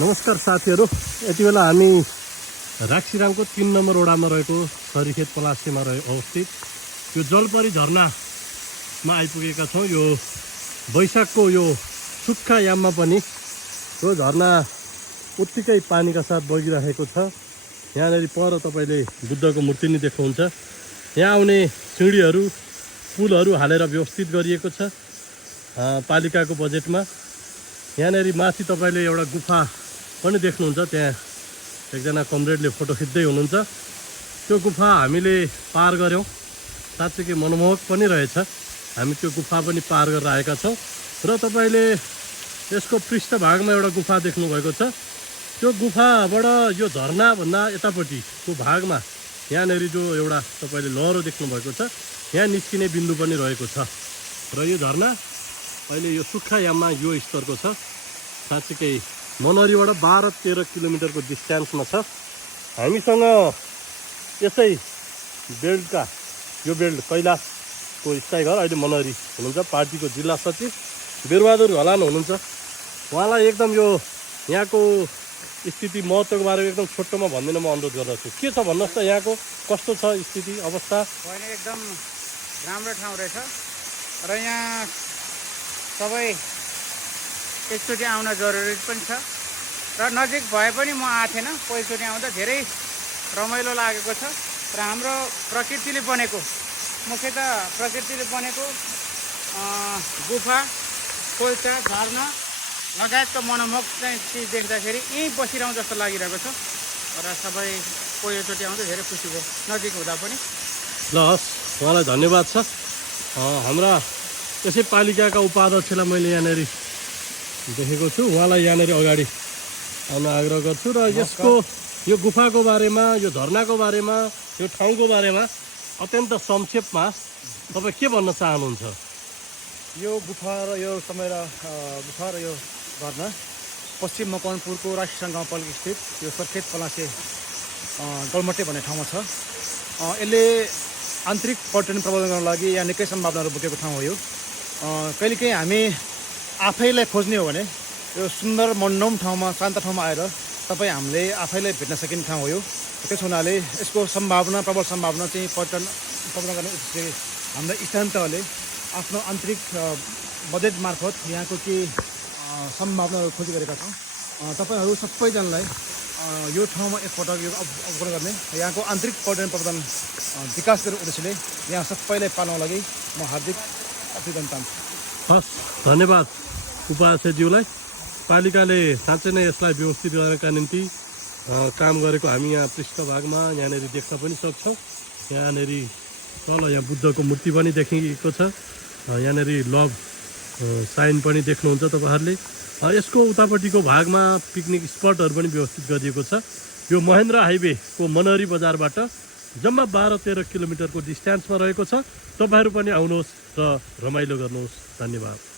नमस्कार साथीहरू, यति बेला हामी राक्सिराङको 3 नम्बर वडामा रहेको सरीखेत पलासीमा अवस्थित यो जलपरी झरनामा आइपुगेका छौँ। यो वैशाखको यो सुक्खा याममा पनि यो झरना उत्तिकै पानीका साथ बगिरहेको छ। यहाँनिर पर तपाईँले बुद्धको मूर्ति नि देख्नुहुन्छ। यहाँ आउने सिँढीहरू पुलहरू हालेर व्यवस्थित गरिएको छ पालिकाको बजेटमा। यहाँनिर माथि तपाईँले एउटा गुफा पनि देख्नुहुन्छ। त्यहाँ एकजना कमरेडले फोटो खिच्दै हुनुहुन्छ। त्यो गुफा हामीले पार गऱ्यौँ, साँच्चै मनमोहक पनि रहेछ। हामी त्यो गुफा पनि पार गरेर आएका छौँ र तपाईँले यसको पृष्ठभागमा एउटा गुफा देख्नुभएको छ। त्यो गुफाबाट यो झरनाभन्दा यतापट्टिको भागमा यहाँनिर जो एउटा तपाईँले लहरो देख्नुभएको छ, यहाँ निस्किने बिन्दु पनि रहेको छ र यो झरना अहिले यो सुक्खा याममा यो स्तरको छ। साँच्चै मनहरीबाट 12-13 किलोमिटरको डिस्टेन्समा छ। हामीसँग यसै बेल्टका यो बेल्ट कैलाशको स्थायी घर अहिले मनहरी हुनुहुन्छ पार्टीको जिल्ला सचिव बिरबहादुर घलान हुनुहुन्छ। उहाँलाई एकदम यो यहाँको स्थिति महत्त्वको बारेमा एकदम छोटोमा भनिदिन म अनुरोध गर्दछु। के छ भन्नुहोस् त, यहाँको कस्तो छ स्थिति अवस्था? होइन, एकदम राम्रो ठाउँ रहेछ र यहाँ सबै एकचोटि आउन जरुरी पनि छ र नजिक भए पनि म आएको थिएन। पहिलोचोटि आउँदा धेरै रमाइलो लागेको छ र हाम्रो प्रकृतिले बनेको, मुख्यतः प्रकृतिले बनेको गुफा, कोइचा, झरना लगायतको मनमोहक चाहिँ चिज देख्दाखेरि यहीँ बसिरहँ जस्तो लागिरहेको छ र सबै पहिलोचोटि आउँदा धेरै खुसी भयो नजिक हुँदा पनि। ल हस्, उहाँलाई धन्यवाद छ। हाम्रा यसै पालिकाका उपाध्यक्षलाई मैले यहाँनिर देखेको छु। उहाँलाई यहाँनिर अगाडि आउन आग्रह गर्छु र यसको यो गुफाको बारेमा, यो झरनाको बारेमा, यो ठाउँको बारेमा अत्यन्त संक्षेपमा तपाईँ के भन्न चाहनुहुन्छ? यो गुफा र यो गुफा र यो झरना पश्चिम मकवानपुरको राष्ट्रिय गाउँपालिका स्थित यो सरीखेत पलासी गलमटे भन्ने ठाउँमा छ। यसले आन्तरिक पर्यटन प्रबन्धन गर्नको लागि यहाँ निकै सम्भावनाहरू बोकेको ठाउँ हो। यो कहिलेकाहीँ हामी आफैलाई खोज्ने हो भने यो सुन्दर मनोरम ठाउँमा, शान्त ठाउँमा आएर तपाईँ हामीले आफैलाई भेट्न सकिने ठाउँ हो। यो त्यस हुनाले यसको प्रबल सम्भावना चाहिँ पर्यटन प्रबन्धन गर्ने उद्देश्य हाम्रो स्थानीयले आफ्नो आन्तरिक बजेट मार्फत यहाँको केही सम्भावनाहरू खोजी गरेका छौँ। तपाईँहरू सबैजनालाई यो ठाउँमा एकपटक यो अवलोकन गर्ने, यहाँको आन्तरिक पर्यटन प्रबन्धन विकास गर्ने उद्देश्यले यहाँ सबैलाई पाल्नको लागि म हार्दिक अभिनन्दन चाहन्छु। हस्, धन्यवाद उपाध्यक्षज्यूलाई। पालिकाले साँच्चै नै यसलाई व्यवस्थित गर्नका निम्ति काम गरेको हामी यहाँ पृष्ठभागमा यहाँनिर देख्न पनि सक्छौँ। यहाँनिर तल यहाँ बुद्धको मूर्ति पनि देखिएको छ। यहाँनिर लभ साइन पनि देख्नुहुन्छ तपाईँहरूले। यसको उतापट्टिको भागमा पिकनिक स्पटहरू पनि व्यवस्थित गरिएको छ। यो महेन्द्र हाइवेको मनहरी बजारबाट जम्मा 12-13 किलोमिटरको डिस्टेन्समा रहेको छ। तपाईँहरू पनि आउनुहोस् र रमाइलो गर्नुहोस्। धन्यवाद।